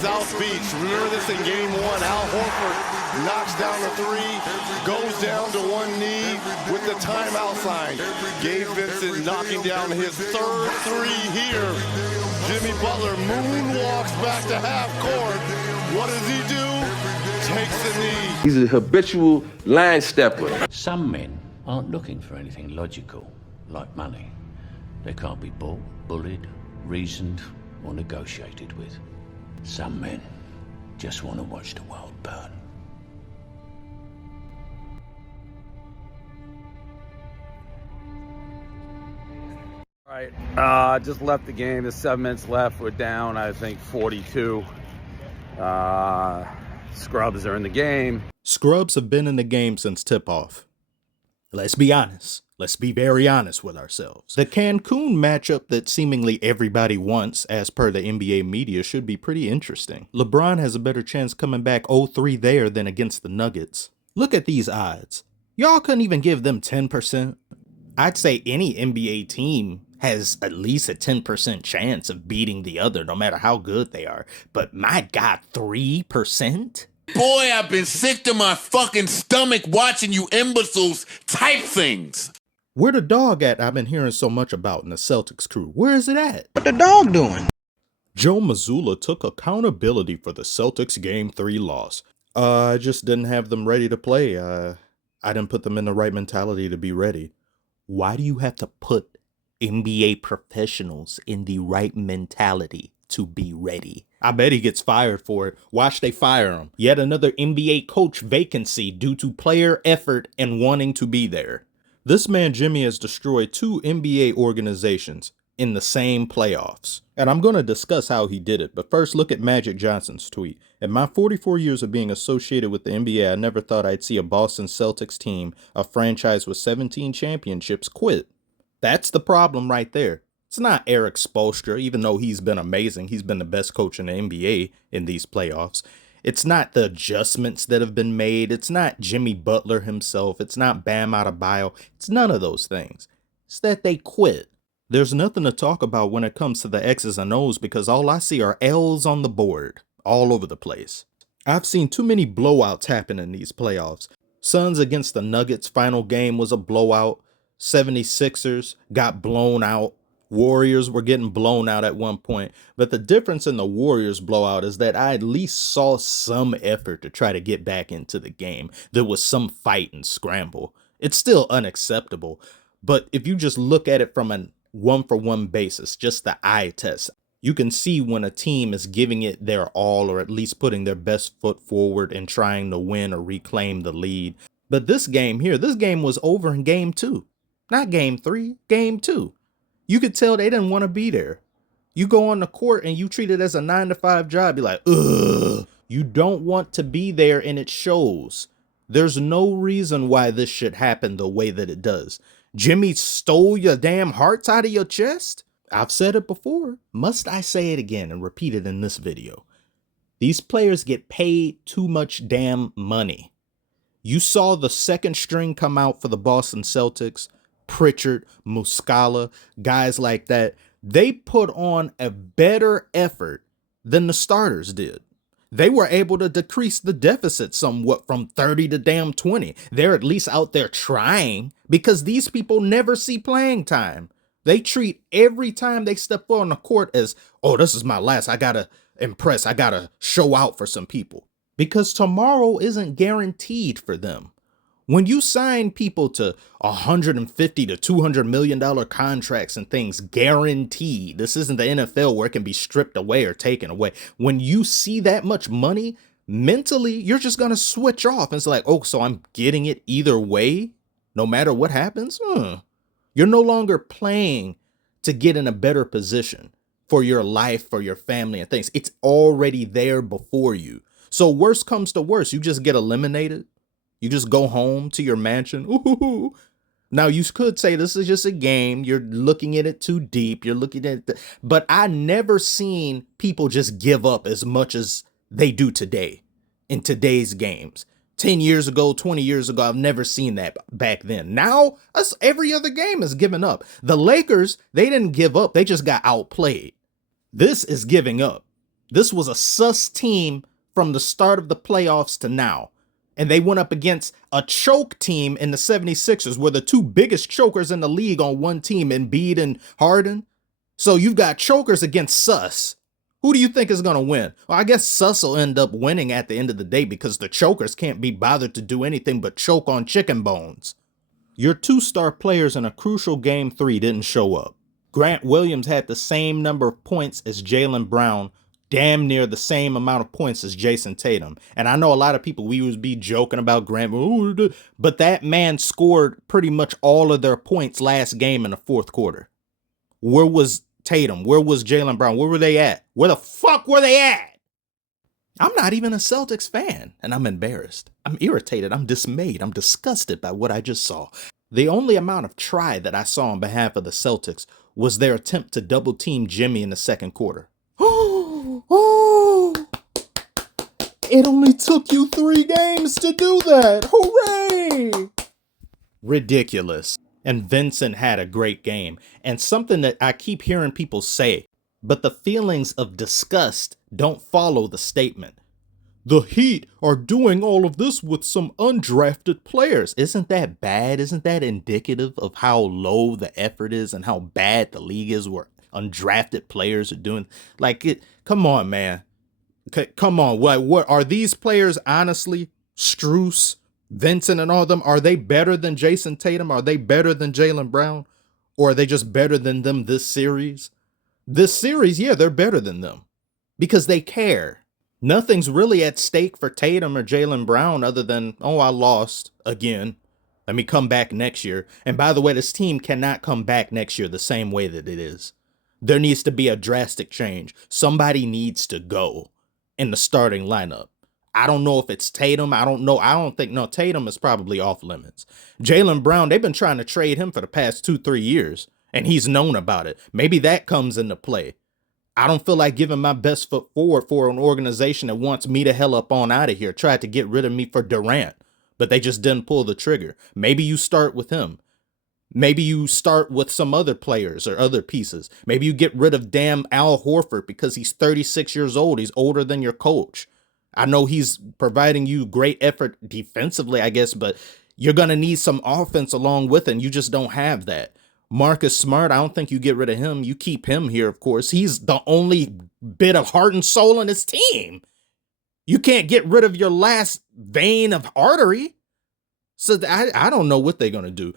South Beach. Remember this in game one. Al Horford knocks down the three, goes down to one knee with the timeout sign. Gabe Vincent knocking down his third three here. Jimmy Butler moonwalks back to half court. What does he do? Takes the knee. He's a habitual line stepper. Some men aren't looking for anything logical, like money. They can't be bought, bullied, reasoned, or negotiated with. Some men just want to watch the world burn. All right, just left the game. There's 7 minutes left. We're down, I think, 42. Scrubs are in the game. Scrubs have been in the game since tip-off. Let's be honest. Let's be very honest with ourselves. The Cancun matchup that seemingly everybody wants, as per the NBA media, should be pretty interesting. LeBron has a better chance coming back 0-3 there than against the Nuggets. Look at these odds. Y'all couldn't even give them 10%. I'd say any NBA team has at least a 10% chance of beating the other, no matter how good they are. But my God, 3%? Boy, I've been sick to my fucking stomach watching you imbeciles type things. Where the dog at I've been hearing so much about in the Celtics crew? Where is it at? What the dog doing? Joe Mazzulla took accountability for the Celtics Game 3 loss. I just didn't have them ready to play. I didn't put them in the right mentality to be ready. Why do you have to put NBA professionals in the right mentality to be ready? I bet he gets fired for it. Watch they fire him. Yet another NBA coach vacancy due to player effort and wanting to be there. This man Jimmy has destroyed 2 NBA organizations in the same playoffs. And I'm going to discuss how he did it. But first, look at Magic Johnson's tweet. In my 44 years of being associated with the NBA, I never thought I'd see a Boston Celtics team, a franchise with 17 championships, quit. That's the problem right there. It's not Eric Spoelstra, even though he's been amazing. He's been the best coach in the NBA in these playoffs. It's not the adjustments that have been made. It's not Jimmy Butler himself. It's not Bam Adebayo. It's none of those things. It's that they quit. There's nothing to talk about when it comes to the X's and O's because all I see are L's on the board all over the place. I've seen too many blowouts happen in these playoffs. Suns against the Nuggets final game was a blowout. 76ers got blown out. Warriors were getting blown out at one point. But the difference in the Warriors blowout is that I at least saw some effort to try to get back into the game. There was some fight and scramble. It's still unacceptable. But if you just look at it from a one-for-one basis, just the eye test, you can see when a team is giving it their all or at least putting their best foot forward and trying to win or reclaim the lead. But this game here, this game was over in game 2. Not game 3, game 2. You could tell they didn't want to be there. You go on the court and you treat it as a 9-to-5 job. You're like, ugh. You don't want to be there and it shows. There's no reason why this should happen the way that it does. Jimmy stole your damn hearts out of your chest? I've said it before. Must I say it again and repeat it in this video? These players get paid too much damn money. You saw the second string come out for the Boston Celtics. Pritchard, Muscala, guys like that, they put on a better effort than the starters did. They were able to decrease the deficit somewhat from 30 to damn 20. They're at least out there trying because these people never see playing time. They treat every time they step foot on the court as, oh, this is my last. I got to impress. I got to show out for some people because tomorrow isn't guaranteed for them. When you sign people to $150 to $200 million contracts and things guaranteed, this isn't the NFL where it can be stripped away or taken away. When you see that much money, mentally, you're just going to switch off. And it's like, oh, so I'm getting it either way, no matter what happens? You're no longer playing to get in a better position for your life, for your family and things. It's already there before you. So worst comes to worst, you just get eliminated. You just go home to your mansion. Ooh. Now, you could say this is just a game. You're looking at it too deep. You're looking at it. But I never seen people just give up as much as they do today in today's games. 10 years ago, 20 years ago, I've never seen that back then. Now, every other game is giving up. The Lakers, they didn't give up. They just got outplayed. This is giving up. This was a sus team from the start of the playoffs to now. And they went up against a choke team in the 76ers, were the two biggest chokers in the league on one team, Embiid and Harden. So you've got chokers against sus. Who do you think is going to win? Well, I guess sus will end up winning at the end of the day because the chokers can't be bothered to do anything but choke on chicken bones. Your two-star players in a crucial Game 3 didn't show up. Grant Williams had the same number of points as Jaylen Brown, damn near the same amount of points as Jayson Tatum. And I know a lot of people, we would be joking about Grant, but that man scored pretty much all of their points last game in the fourth quarter. Where was Tatum? Where was Jaylen Brown? Where were they at? Where the fuck were they at? I'm not even a Celtics fan, and I'm embarrassed. I'm irritated. I'm dismayed. I'm disgusted by what I just saw. The only amount of try that I saw on behalf of the Celtics was their attempt to double team Jimmy in the second quarter. Oh, it only took you 3 games to do that. Hooray! Ridiculous. And Vincent had a great game. And something that I keep hearing people say, but the feelings of disgust don't follow the statement. The Heat are doing all of this with some undrafted players. Isn't that bad? Isn't that indicative of how low the effort is and how bad the league is where undrafted players are doing? Like, come on, man. Come on. What are these players, honestly? Strus, Vincent, and all of them, are they better than Jayson Tatum? Are they better than Jaylen Brown? Or are they just better than them this series? This series, yeah, they're better than them because they care. Nothing's really at stake for Tatum or Jaylen Brown other than, oh, I lost again. Let me come back next year. And by the way, this team cannot come back next year the same way that it is. There needs to be a drastic change. Somebody needs to go in the starting lineup. I don't know if it's Tatum. I don't know. I don't think, no, Tatum is probably off limits. Jaylen Brown, they've been trying to trade him for the past 2-3 years, and he's known about it. Maybe that comes into play. I don't feel like giving my best foot forward for an organization that wants me to hell up on out of here, tried to get rid of me for Durant, but they just didn't pull the trigger. Maybe you start with him. Maybe you start with some other players or other pieces. Maybe you get rid of damn Al Horford because he's 36 years old. He's older than your coach. I know he's providing you great effort defensively, I guess, but you're going to need some offense along with it, and you just don't have that. Marcus Smart, I don't think you get rid of him. You keep him here, of course. He's the only bit of heart and soul in his team. You can't get rid of your last vein of artery. So I don't know what they're going to do.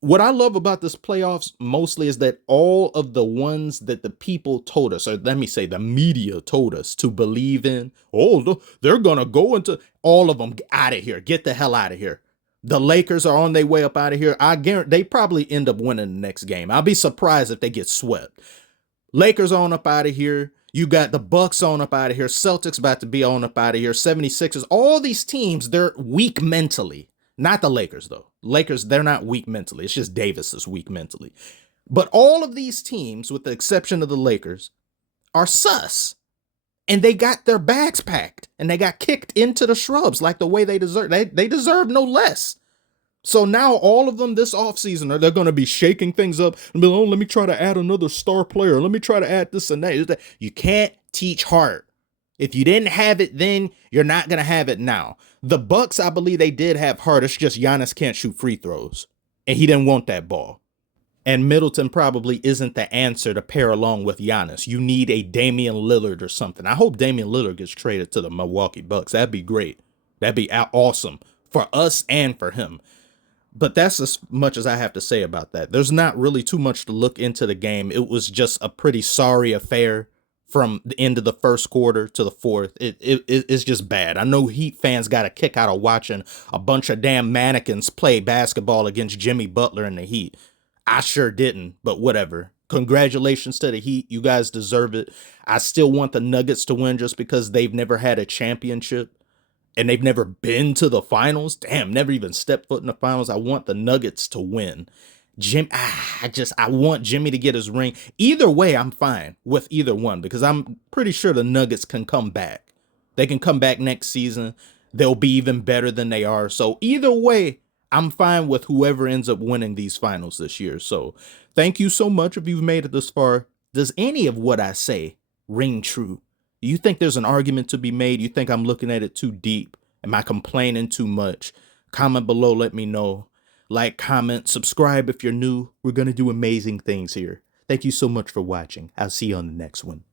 What I love about this playoffs mostly is that all of the ones that the people told us, or let me say the media told us to believe in, oh, they're going to go into all of them out of here. Get the hell out of here. The Lakers are on their way up out of here. I guarantee they probably end up winning the next game. I'll be surprised if they get swept. Lakers on up out of here. You got the Bucks on up out of here. Celtics about to be on up out of here. 76ers. All these teams, they're weak mentally. Not the Lakers, though. Lakers, they're not weak mentally. It's just Davis is weak mentally. But all of these teams, with the exception of the Lakers, are sus. And they got their bags packed. And they got kicked into the shrubs like the way they deserve. They deserve no less. So now all of them this offseason, they're going to be shaking things up and be like, oh, let me try to add another star player. Let me try to add this and that. You can't teach heart. If you didn't have it then, you're not going to have it now. The Bucks, I believe they did have heart. It's just Giannis can't shoot free throws. And he didn't want that ball. And Middleton probably isn't the answer to pair along with Giannis. You need a Damian Lillard or something. I hope Damian Lillard gets traded to the Milwaukee Bucks. That'd be great. That'd be awesome for us and for him. But that's as much as I have to say about that. There's not really too much to look into the game. It was just a pretty sorry affair from the end of the first quarter to the fourth. It's just bad. I know Heat fans got a kick out of watching a bunch of damn mannequins play basketball against Jimmy Butler and the Heat. I sure didn't, but whatever. Congratulations to the Heat. You guys deserve it. I still want the Nuggets to win just because they've never had a championship. And they've never been to the finals. Damn, never even stepped foot in the finals. I want the Nuggets to win. I want Jimmy to get his ring. Either way, I'm fine with either one because I'm pretty sure the Nuggets can come back. They can come back next season. They'll be even better than they are. So either way, I'm fine with whoever ends up winning these finals this year. So thank you so much if you've made it this far. Does any of what I say ring true? You think there's an argument to be made? You think I'm looking at it too deep? Am I complaining too much? Comment below, let me know. Like, comment, subscribe if you're new. We're going to do amazing things here. Thank you so much for watching. I'll see you on the next one.